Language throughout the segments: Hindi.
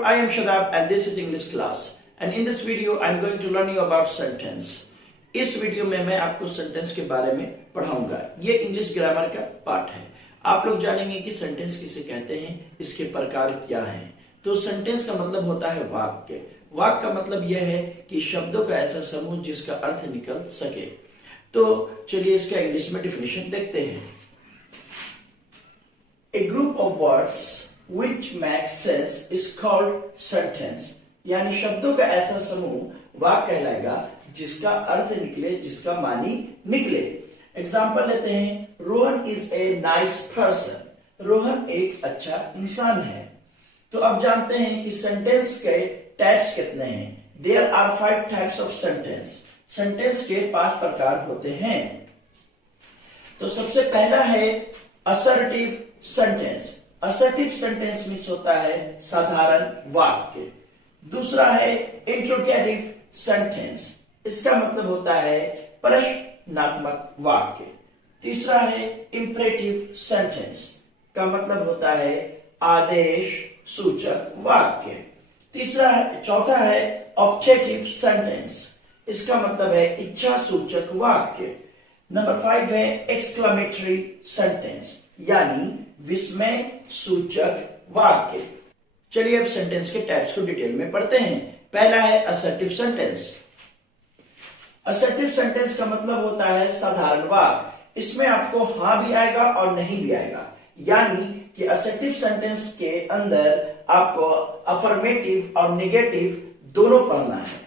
Hello, I am Shadab and this is English class. And in this video, I am going to learn you about sentence. इस वीडियो में मैं आपको सेंटेंस के बारे में पढ़ाऊंगा। ये इंग्लिश ग्रामर का पार्ट है। आप लोग जानेंगे कि सेंटेंस किसे कहते हैं, इसके प्रकार क्या हैं। तो सेंटेंस का मतलब होता है वाक्य। वाक्य का मतलब यह है कि शब्दों का ऐसा समूह जिसका अर्थ निकल सके। तो चलिए इसका इंग्लिश में डिफिनेशन देखते हैं। A group of words which makes sense is called sentence. यानी शब्दों का ऐसा समूह वाक्य कहलाएगा जिसका अर्थ निकले, जिसका मानी निकले। एग्जाम्पल लेते हैं, Rohan is a nice person. Rohan एक अच्छा इंसान है। तो अब जानते हैं कि सेंटेंस के टाइप्स कितने हैं। There are 5 types of sentence. Sentence के 5 प्रकार होते हैं। तो सबसे पहला है assertive sentence. Assertive sentence means होता है साधारण वाक्य। दूसरा है इंट्रोगेटिव सेंटेंस। इसका मतलब होता है प्रश्नात्मक वाक्य। तीसरा है इंपरेटिव सेंटेंस का मतलब होता है आदेश सूचक वाक्य। चौथा है ऑब्जेक्टिव सेंटेंस। इसका मतलब है इच्छा सूचक वाक्य। नंबर 5 है एक्सक्लेमेटरी सेंटेंस यानी विस्मय सूचक वाक्य। चलिए अब सेंटेंस के टाइप्स को डिटेल में पढ़ते हैं। पहला है असर्टिव सेंटेंस। असर्टिव सेंटेंस का मतलब होता है साधारण वाक्य। इसमें आपको हां भी आएगा और नहीं भी आएगा। यानी कि असर्टिव सेंटेंस के अंदर आपको अफर्मेटिव और नेगेटिव दोनों पढ़ना है।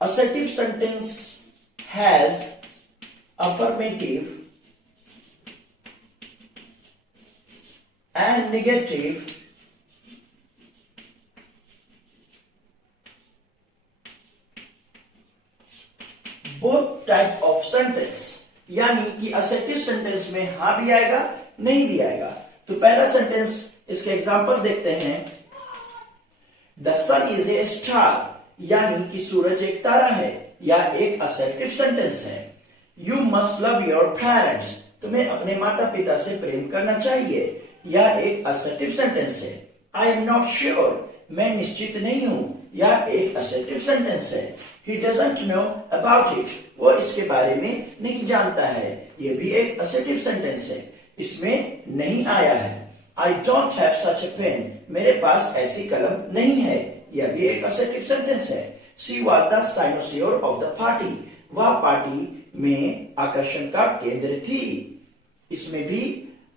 Assertive sentence has affirmative and negative both type of sentence। यानी कि assertive सेंटेंस में हां भी आएगा नहीं भी आएगा। तो पहला सेंटेंस, इसके एग्जांपल देखते हैं। The sun is a star यानी कि सूरज एक तारा है, या एक assertive सेंटेंस है। You must love your parents। तुम्हें अपने माता पिता से प्रेम करना चाहिए, यह एक असर्टिव सेंटेंस है। I am not sure। मैं निश्चित नहीं हूं, यह एक असर्टिव सेंटेंस है। He doesn't know about it। वो इसके बारे में नहीं जानता है, यह भी एक असर्टिव सेंटेंस है। इसमें नहीं आया है। I don't have such a pen। मेरे पास ऐसी कलम नहीं है, यह भी एक असर्टिव सेंटेंस है। She was the cynosure of the party। वह पार्टी में आकर्षण का केंद्र थी। इसमें भी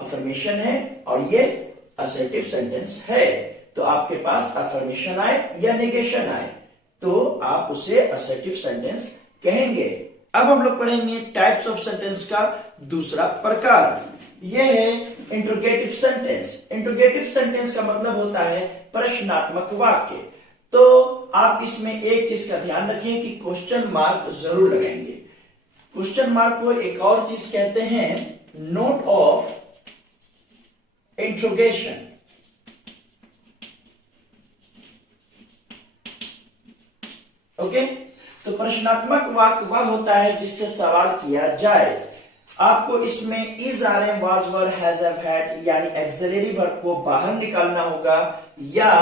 अफर्मेशन है और ये असर्टिव सेंटेंस है। तो आपके पास अफर्मेशन आए या नेगेशन आए तो आप उसे असर्टिव सेंटेंस कहेंगे। अब हम लोग पढ़ेंगे टाइप्स ऑफ सेंटेंस का दूसरा प्रकार। यह है इंट्रोगेटिव सेंटेंस। इंट्रोगेटिव सेंटेंस का मतलब होता है प्रश्नात्मक वाक्य। तो आप इसमें एक चीज का ध्यान रखें कि क्वेश्चन मार्क जरूर लगाएंगे। क्वेश्चन मार्क को एक और चीज कहते हैं नोट ऑफ इंट्रोगेशन। ओके, तो प्रश्नात्मक वाक्य वह होता है जिससे सवाल किया जाए। आपको इसमें is, are, am, was, were, has, have, had यानी एक्सिलरी वर्ब को बाहर निकालना होगा, या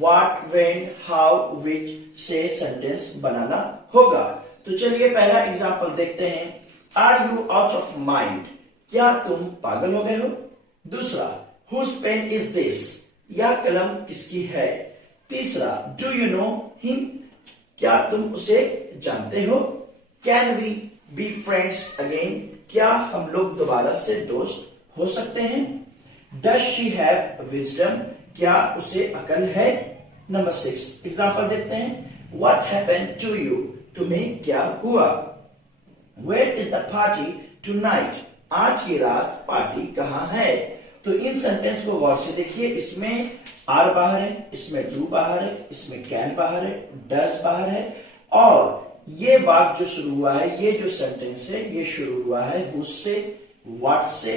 व्हाट, व्हेन, हाउ, व्हिच से सेंटेंस बनाना होगा। तो चलिए पहला एग्जांपल देखते हैं। Are you out of mind? क्या तुम पागल हो गए हो? दूसरा, हुज पेन इज दिस? यह कलम किसकी है? तीसरा, डू यू नो हिम? क्या तुम उसे जानते हो? Can we be friends again? क्या हम लोग दोबारा से दोस्त हो सकते हैं? Does she have wisdom? क्या उसे अकल है? नंबर 6 एग्जांपल देखते हैं। What happened to you? तुम्हें क्या हुआ? Where is the party tonight? आज की रात पार्टी कहां है? तो इन सेंटेंस को गौर से देखिए। इसमें आर बाहर है, इसमें डू बाहर है, इसमें कैन बाहर है, डज बाहर है, और ये वाक्य जो शुरू हुआ है, ये जो सेंटेंस है ये शुरू हुआ है हुज से, व्हाट से,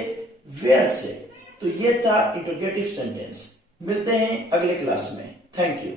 वेयर से। तो ये था इंट्रोगेटिव सेंटेंस। मिलते हैं अगले क्लास में। Thank you.